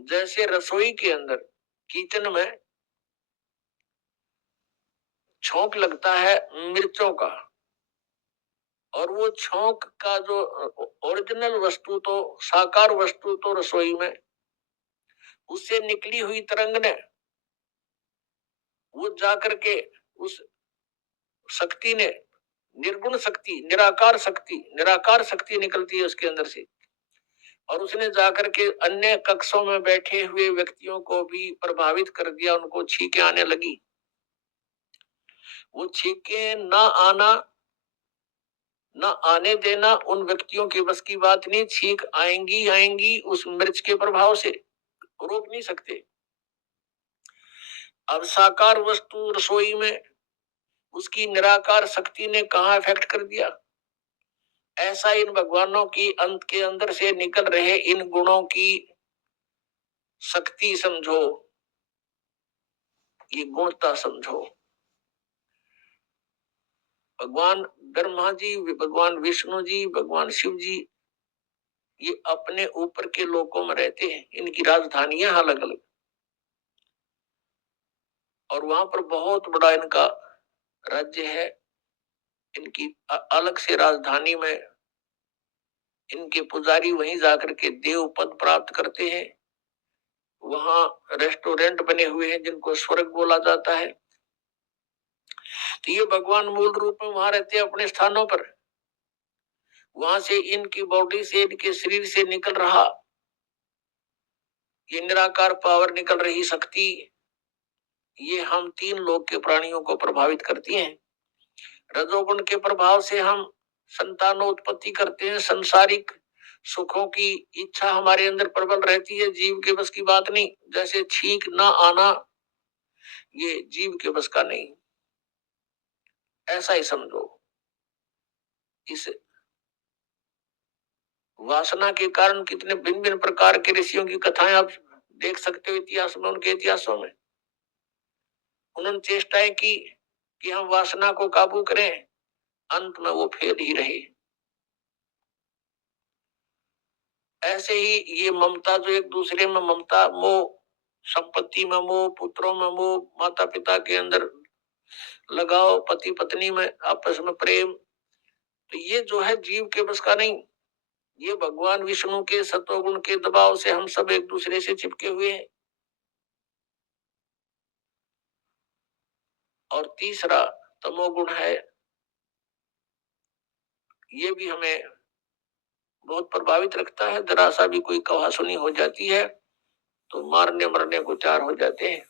जैसे रसोई के अंदर, किचन में छौंक लगता है मिर्चों का, और वो छौंक का जो ओरिजिनल वस्तु, तो साकार वस्तु तो रसोई में, उससे निकली हुई तरंग ने वो जाकर के उस शक्ति ने, निर्गुण शक्ति, निराकार शक्ति निकलती है उसके अंदर से, और उसने जाकर के अन्य कक्षों में बैठे हुए व्यक्तियों को भी प्रभावित कर दिया, उनको छींकें आने लगी। वो छींकें ना आने देना उन व्यक्तियों की बस की बात नहीं, छींक आएंगी उस मिर्च के प्रभाव से, रोक नहीं सकते। अब साकार वस्तु रसोई में, उसकी निराकार शक्ति ने कहा इफेक्ट कर दिया, ऐसा इन भगवानों की अंत के अंदर से निकल रहे इन गुणों की शक्ति समझो, ये गुणता समझो। भगवान ब्रह्मा जी, भगवान विष्णु जी, भगवान शिव जी, ये अपने ऊपर के लोकों में रहते हैं, इनकी राजधानियां अलग अलग, और वहां पर बहुत बड़ा इनका राज्य है। इनकी अलग से राजधानी में इनके पुजारी वहीं जाकर के देव पद प्राप्त करते हैं। वहां रेस्टोरेंट बने हुए हैं जिनको स्वर्ग बोला जाता है। तो ये भगवान मूल रूप में वहां रहते हैं अपने स्थानों पर। वहां से इनकी बॉडी से, इनके शरीर से निकल रहा ये निराकार पावर, निकल रही शक्ति, ये हम तीन लोक के प्राणियों को प्रभावित करती है। रजोगुण के प्रभाव से हम संतानोत्पत्ति करते हैं। संसारिक सुखों की इच्छा हमारे अंदर प्रबल रहती है, जीव के बस की बात नहीं। जैसे छींक ना आना, ये जीव के बस का नहीं, ऐसा ही समझो। इस वासना के कारण कितने भिन्न भिन्न प्रकार के ऋषियों की कथाएं आप देख सकते हो इतिहास में। उनके इतिहासों में उन्होंने चेष्टाएं की कि हम वासना को काबू करें, अंत में वो फेल ही रहे। ऐसे ही ये ममता, जो एक दूसरे में ममता, मोह, संपत्ति में मोह, पुत्रों में मोह, माता पिता के अंदर लगाव, पति पत्नी में आपस में प्रेम, तो ये जो है जीव के बस का नहीं। ये भगवान विष्णु के सत्वगुण के दबाव से हम सब एक दूसरे से चिपके हुए हैं। और तीसरा तमोगुण है, ये भी हमें बहुत प्रभावित रखता है। जरा सा भी कोई कहा सुनी हो जाती है तो मारने मरने को तैयार हो जाते हैं।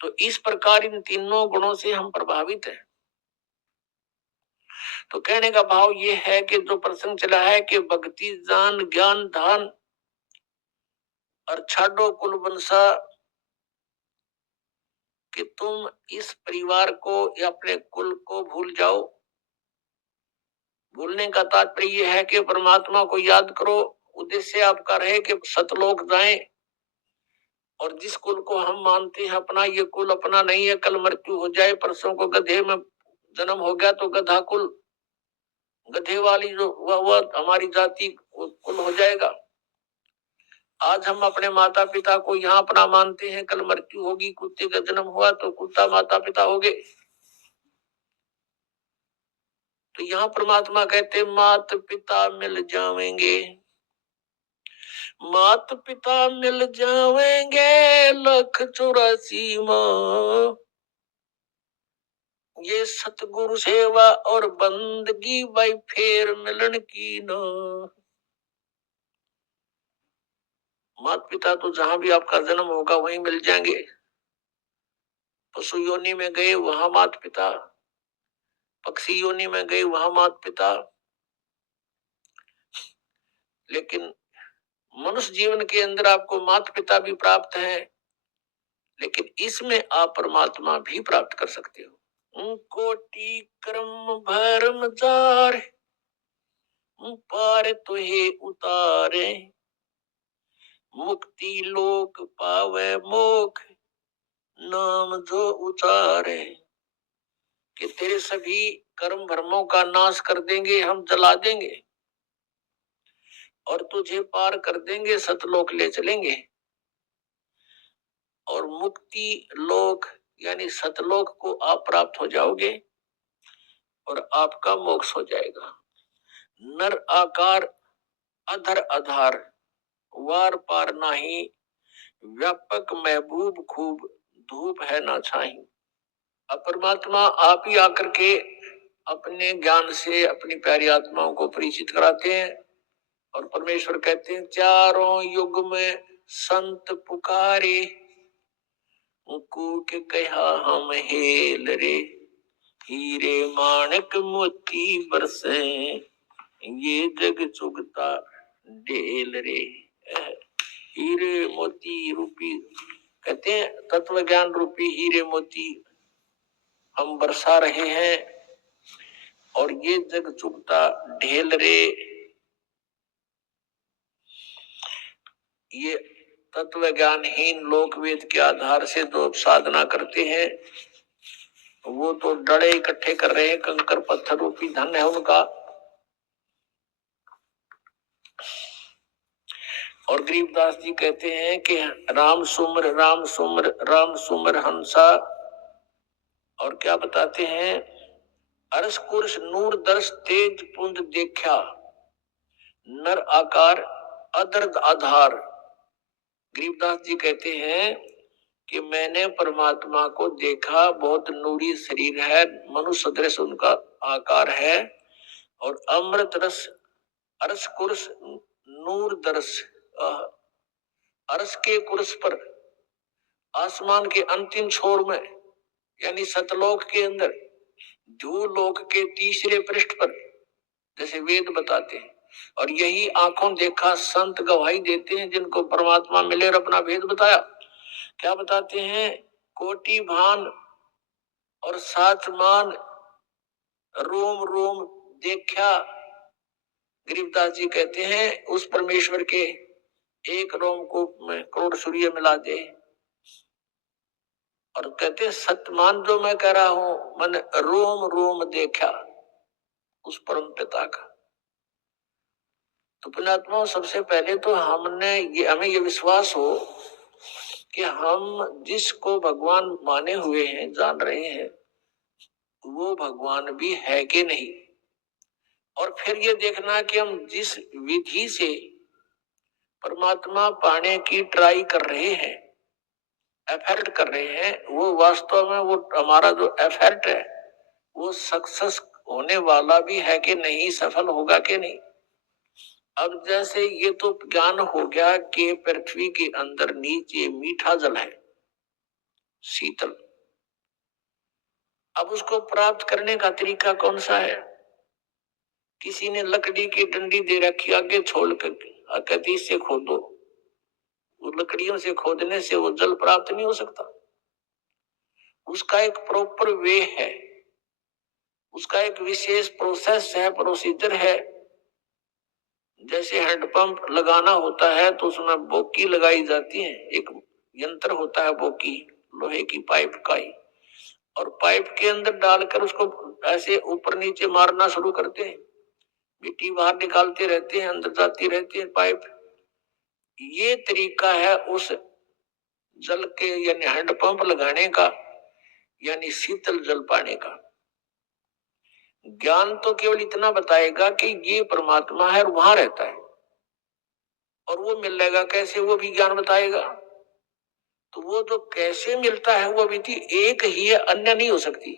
तो इस प्रकार इन तीनों गुणों से हम प्रभावित हैं। तो कहने का भाव ये है कि जो प्रसंग चला है कि भक्ति जान ज्ञान धान और छाडो कुल वंशा, कि तुम इस परिवार को या अपने कुल को भूल जाओ। भूलने का तात्पर्य यह है कि परमात्मा को याद करो। उद्देश्य आपका रहे कि सतलोक जाएं। और जिस कुल को हम मानते हैं अपना, ये कुल अपना नहीं है। कल मृत्यु हो जाए, परसों को गधे में जन्म हो गया तो गधा कुल, गधे वाली जो वह हमारी जाति कुल हो जाएगा। आज हम अपने माता पिता को यहाँ अपना मानते हैं, कल मृत्यु होगी, कुत्ते का जन्म हुआ तो कुत्ता माता पिता हो गए। तो यहाँ परमात्मा कहते मात पिता मिल जावेंगे, मात पिता मिल जावेंगे 184 माँ। ये सतगुरु सेवा और बंदगी भाई फेर मिलन की ना। माता पिता तो जहां भी आपका जन्म होगा वहीं मिल जाएंगे। पशु योनि में गए वहां माता पिता, पक्षी योनि में गए वहां माता पिता, लेकिन मनुष्य जीवन के अंदर आपको माता पिता भी प्राप्त है, लेकिन इसमें आप परमात्मा भी प्राप्त कर सकते हो। कोटि कर्म भरम जार पार तुहे उतारे, मुक्ति लोक पावे मोख नाम जो उचारे। कि तेरे सभी कर्म भरमों का नाश कर देंगे, हम जला देंगे और तुझे पार कर देंगे, सतलोक ले चलेंगे। और मुक्ति लोक यानी सतलोक को आप प्राप्त हो जाओगे और आपका मोक्ष हो जाएगा। नर आकार अधर आधार, वार पार नाही, व्यापक महबूब खूब, धूप है ना छाई। अब परमात्मा आप ही आकर के अपने ज्ञान से अपनी प्यारी आत्माओं को परिचित कराते हैं। और परमेश्वर कहते हैं चारों युग में संत पुकारे, कूक कहा हम हेल रे, हीरे माणक मोती बरसे, ये जग चुगता ढेल रे। हीरे मोती रूपी, कहते हैं तत्व ज्ञान रूपी हीरे मोती हम बरसा रहे हैं। और ये जग चुगता ढेल रे, ये तत्व ज्ञानहीन लोक वेद के आधार से जो साधना करते हैं वो तो डड़े इकट्ठे कर रहे हैं, कंकर पत्थर रूपी धन है उनका। और गरीबदास जी कहते हैं कि राम सुमर राम सुमर राम सुमर हंसा। और क्या बताते हैं, अरस कुर्श नूर दर्श तेज पुंज देखा, नर आकार अदर्द आधार। गरीबदास जी कहते हैं कि मैंने परमात्मा को देखा, बहुत नूरी शरीर है, मनुष्य सदृश उनका आकार है, और अमृत रस अरस कुरस नूर दरस, अरस के कुरस पर, आसमान के अंतिम छोर में, यानी सतलोक के अंदर, ध्रुवलोक के तीसरे पृष्ठ पर, जैसे वेद बताते हैं। और यही आंखों देखा संत गवाही देते हैं जिनको परमात्मा मिले और अपना भेद बताया। क्या बताते हैं? कोटि भान और साच मान, रोम रोम देखा। गरीबदास जी कहते हैं उस परमेश्वर के एक रोम को में करोड़ सूर्य मिला दे। और कहते हैं सतमान जो मैं कह रहा हूं, मैंने रोम रोम देखा उस परम पिता का। तो पुण्यात्मा, सबसे पहले तो हमें ये विश्वास हो कि हम जिसको भगवान माने हुए हैं, जान रहे हैं, वो भगवान भी है कि नहीं। और फिर ये देखना कि हम जिस विधि से परमात्मा पाने की ट्राई कर रहे हैं, एफर्ट कर रहे हैं, वो वास्तव में वो हमारा जो एफर्ट है वो सक्सेस होने वाला भी है कि नहीं, सफल होगा कि नहीं। अब जैसे ये तो ज्ञान हो गया कि पृथ्वी के अंदर नीचे मीठा जल है, शीतल। अब उसको प्राप्त करने का तरीका कौन सा है? किसी ने लकड़ी की डंडी दे रखी, आगे छोड़ कर कहती इससे खोदो। वो लकड़ियों से खोदने से वो जल प्राप्त नहीं हो सकता। उसका एक प्रॉपर वे है, उसका एक विशेष प्रोसेस है, प्रोसीजर है। जैसे हैंडपंप लगाना होता है तो उसमें बोकी लगाई जाती है, एक यंत्र होता है बोकी, लोहे की पाइप का ही, और पाइप के अंदर डालकर उसको ऐसे ऊपर नीचे मारना शुरू करते हैं, मिट्टी बाहर निकालते रहते हैं, अंदर जाती रहती है पाइप। ये तरीका है उस जल के, यानी हैंडपंप लगाने का, यानी शीतल जल पाने का। ज्ञान तो केवल इतना बताएगा कि ये परमात्मा है और वहां रहता है, और वो मिलेगा कैसे, वो भी ज्ञान बताएगा। तो वो जो कैसे मिलता है वो विधि एक ही है, अन्य नहीं हो सकती।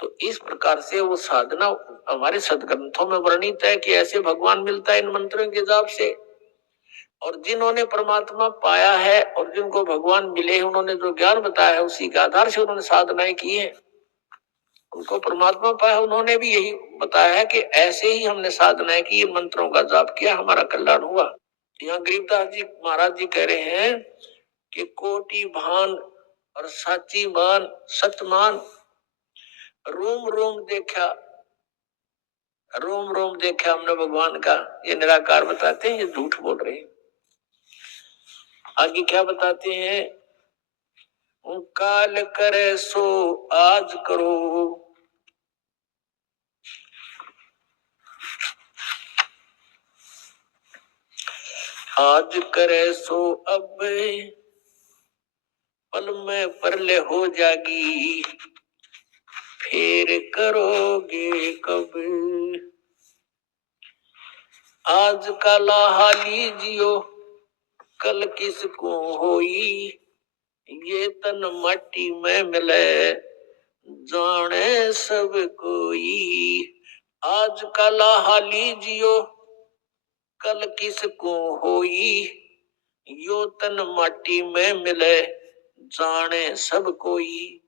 तो इस प्रकार से वो साधना हमारे सदग्रंथों में वर्णित है कि ऐसे भगवान मिलता है इन मंत्रों के जाप से। और जिन्होंने परमात्मा पाया है और जिनको भगवान मिले हैं, उन्होंने जो ज्ञान बताया है उसी के आधार से उन्होंने साधनाएं की है, उनको परमात्मा पाया। उन्होंने भी यही बताया है कि ऐसे ही हमने साधनाएं की, इन मंत्रों का जाप किया, हमारा कल्याण हुआ। यहाँ गरीबदास जी महाराज जी कह रहे हैं कि कोटि भान और साची मान सतमान, रोम रोम देखा, रोम रोम देखा हमने भगवान का। ये निराकार बताते हैं, ये झूठ बोल रहे हैं। आगे क्या बताते हैं? काल करे सो आज करो, आज करे सो अब, पल में परले हो जागी, फिर करोगे कब। आज का लाहा लीजियो, कल किसको होई, ये तन मट्टी में मिले, जाने सब कोई। आज का लाहा लीजियो, कल किसको होई, यो तन मट्टी में मिले, जाने सब कोई।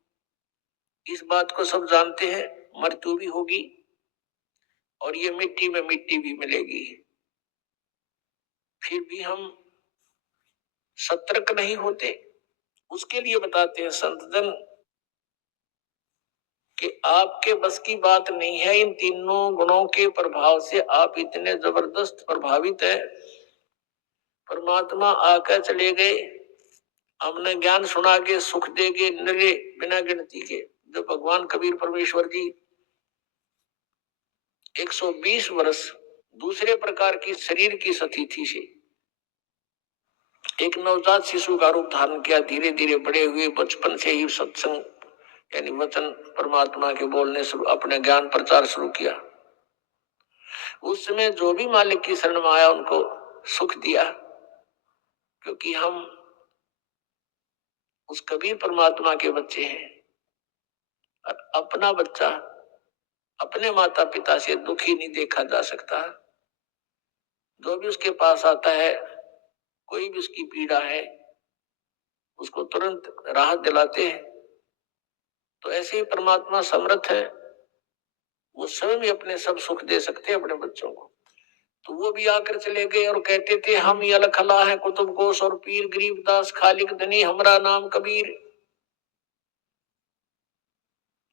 इस बात को सब जानते हैं, मृत्यु भी होगी और ये मिट्टी में मिट्टी भी मिलेगी। फिर भी हम सतर्क नहीं होते। उसके लिए बताते हैं संतजन कि आपके बस की बात नहीं है, इन तीनों गुणों के प्रभाव से आप इतने जबरदस्त प्रभावित है। परमात्मा आकर चले गए, हमने ज्ञान सुना के सुख देगे निरे बिना गिनती के। जो भगवान कबीर परमेश्वर जी 120 वर्ष दूसरे प्रकार की शरीर की स्थिति से एक नवजात शिशु का रूप धारण किया, धीरे धीरे बड़े हुए, बचपन से ही सत्संग यानी वचन परमात्मा के बोलने शुरू, अपने ज्ञान प्रचार शुरू किया। उस समय जो भी मालिक की शरण में आया उनको सुख दिया, क्योंकि हम उस कबीर परमात्मा के बच्चे हैं। और अपना बच्चा अपने माता पिता से दुखी नहीं देखा जा सकता। जो भी उसके पास आता है, कोई भी उसकी पीड़ा है, उसको तुरंत राहत दिलाते हैं। तो ऐसे ही परमात्मा समर्थ है, वो स्वयं ही अपने सब सुख दे सकते हैं अपने बच्चों को। तो वो भी आकर चले गए और कहते थे, हम ये अलखला है कुतुब गोश और पीर, गरीबदास खालिक धनी, हमारा नाम कबीर।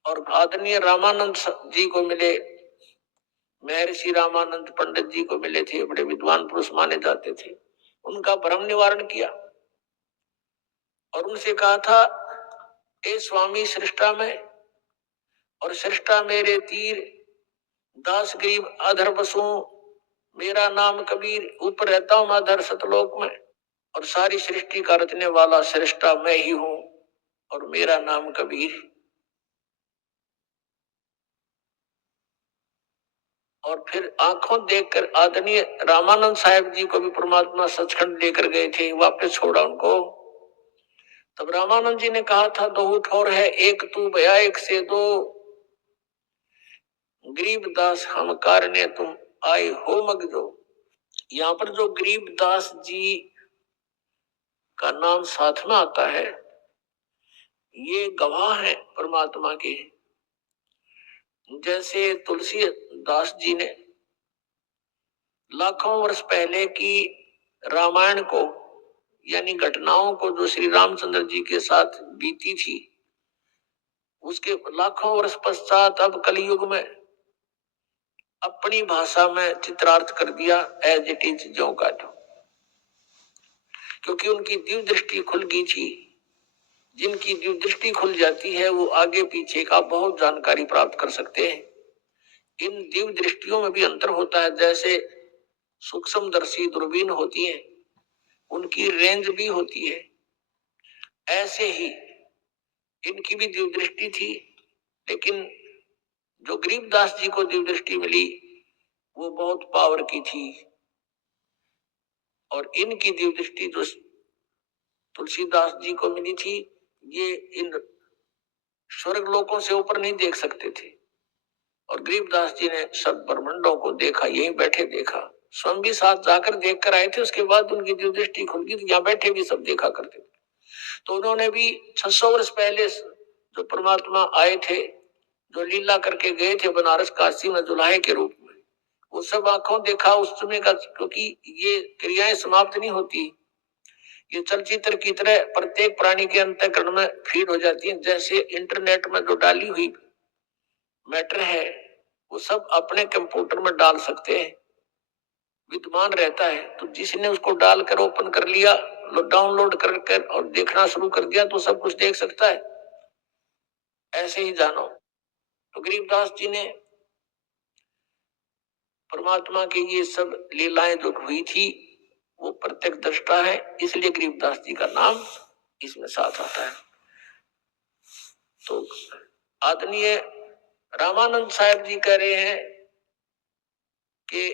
और आदरणीय रामानंद जी को मिले, महर्षि रामानंद पंडित जी को मिले थे, बड़े विद्वान पुरुष माने जाते थे। उनका भ्रम निवारण किया और उनसे कहा था, ए स्वामी सृष्टा में और सृष्टा मेरे तीर, दास गरीब अधर बसू, मेरा नाम कबीर, ऊपर रहता हूं मैं अधर सतलोक में, और सारी सृष्टि का रचने वाला सृष्टा मैं ही हूं और मेरा नाम कबीर। और फिर आंखों देखकर आदरणीय रामानंद साहब जी को भी परमात्मा सचखंड लेकर गए थे, वापस छोड़ा उनको। तब रामानंद जी ने कहा था, दो ठोर है एक तू भया एक से दो, गरीबदास हम कारने तुम आए हो मगजो। यहाँ पर जो गरीबदास जी का नाम साथ में आता है, ये गवाह है परमात्मा के। जैसे तुलसीदास जी ने लाखों वर्ष पहले की रामायण को, यानी घटनाओं को जो श्री रामचंद्र जी के साथ बीती थी, उसके लाखों वर्ष पश्चात अब कलयुग में अपनी भाषा में चित्रार्थ कर दिया, एज इट इज, ज्यों का त्यों। क्योंकि उनकी दिव्य दृष्टि खुल गई थी। जिनकी दिव्य दृष्टि खुल जाती है वो आगे पीछे का बहुत जानकारी प्राप्त कर सकते हैं। इन दिव्य दृष्टियों में भी अंतर होता है। जैसे सूक्ष्मदर्शी दूरबीन होती है, उनकी रेंज भी होती है, ऐसे ही इनकी भी दिव्य दृष्टि थी। लेकिन जो गरीबदास जी को दिव्य दृष्टि मिली वो बहुत पावर की थी, और इनकी दिव्य दृष्टि जो तुलसीदास जी को मिली थी, ये इन स्वर्ग लोकों से ऊपर नहीं देख सकते थे। और गरीबदास जी ने सब ब्रह्मांडों को देखा, यहीं बैठे देखा। स्वयं भी साथ जाकर देख कर आए थे, उसके बाद उनकी दिव्य दृष्टि खुल गई, तो यहाँ बैठे भी सब देखा करते थे। तो उन्होंने भी 600 वर्ष पहले जो परमात्मा आए थे, जो लीला करके गए थे बनारस काशी में जुलाहे के रूप में, वो सब आंखों देखा उस समय का। क्योंकि ये क्रियाएं समाप्त नहीं होती, ये चलचित्र की तरह प्रत्येक प्राणी के अंतःकरण में फीड हो जाती है। जैसे इंटरनेट में जो डाली हुई मैटर है वो सब अपने कंप्यूटर में डाल सकते हैं, विद्यमान रहता है। तो जिसने उसको डालकर ओपन कर लिया, डाउनलोड कर और देखना शुरू कर दिया, तो सब कुछ देख सकता है। ऐसे ही जानो। तो गरीबदास जी ने परमात्मा की ये सब लीलाएं जो हुई थी वो प्रत्यक्ष दृष्टा है, इसलिए गरीबदास जी का नाम इसमें साथ आता है। तो आदरणीय रामानंद साहब जी कह रहे हैं कि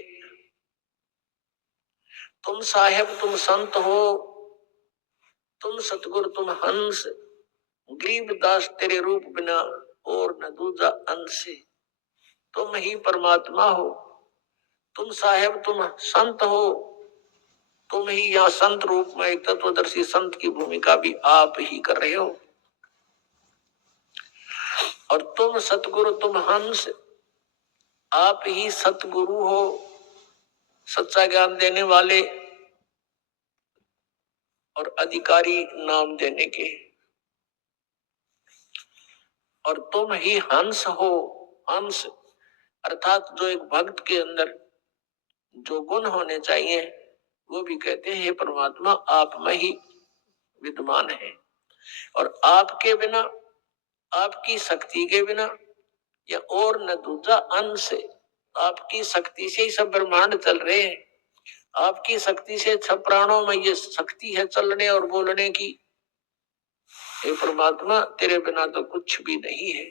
तुम साहेब तुम संत हो, तुम सतगुरु तुम हंस, गरीबदास तेरे रूप बिना और न दूजा अंश। तुम ही परमात्मा हो, तुम साहेब तुम संत हो, तुम ही यहाँ संत रूप में एक तत्वदर्शी संत की भूमिका भी आप ही कर रहे हो। और तुम सतगुरु तुम हंस, आप ही सतगुरु हो, सच्चा ज्ञान देने वाले और अधिकारी नाम देने के। और तुम ही हंस हो, हंस अर्थात जो एक भक्त के अंदर जो गुण होने चाहिए वो भी कहते हैं, हे परमात्मा आप में ही विद्यमान है। और आपके बिना, आपकी शक्ति के बिना या और न दूजा अंश, आपकी शक्ति से ही सब ब्रह्मांड चल रहे हैं। आपकी शक्ति से सब प्राणों में ये शक्ति है चलने और बोलने की। हे परमात्मा तेरे बिना तो कुछ भी नहीं है।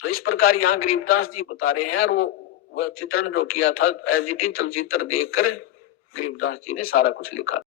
तो इस प्रकार यहाँ गरीबदास जी बता रहे हैं, और वो चित्रण जो किया था एज इट इज चलचित्र देखकर गरीबदास जी ने सारा कुछ लिखा।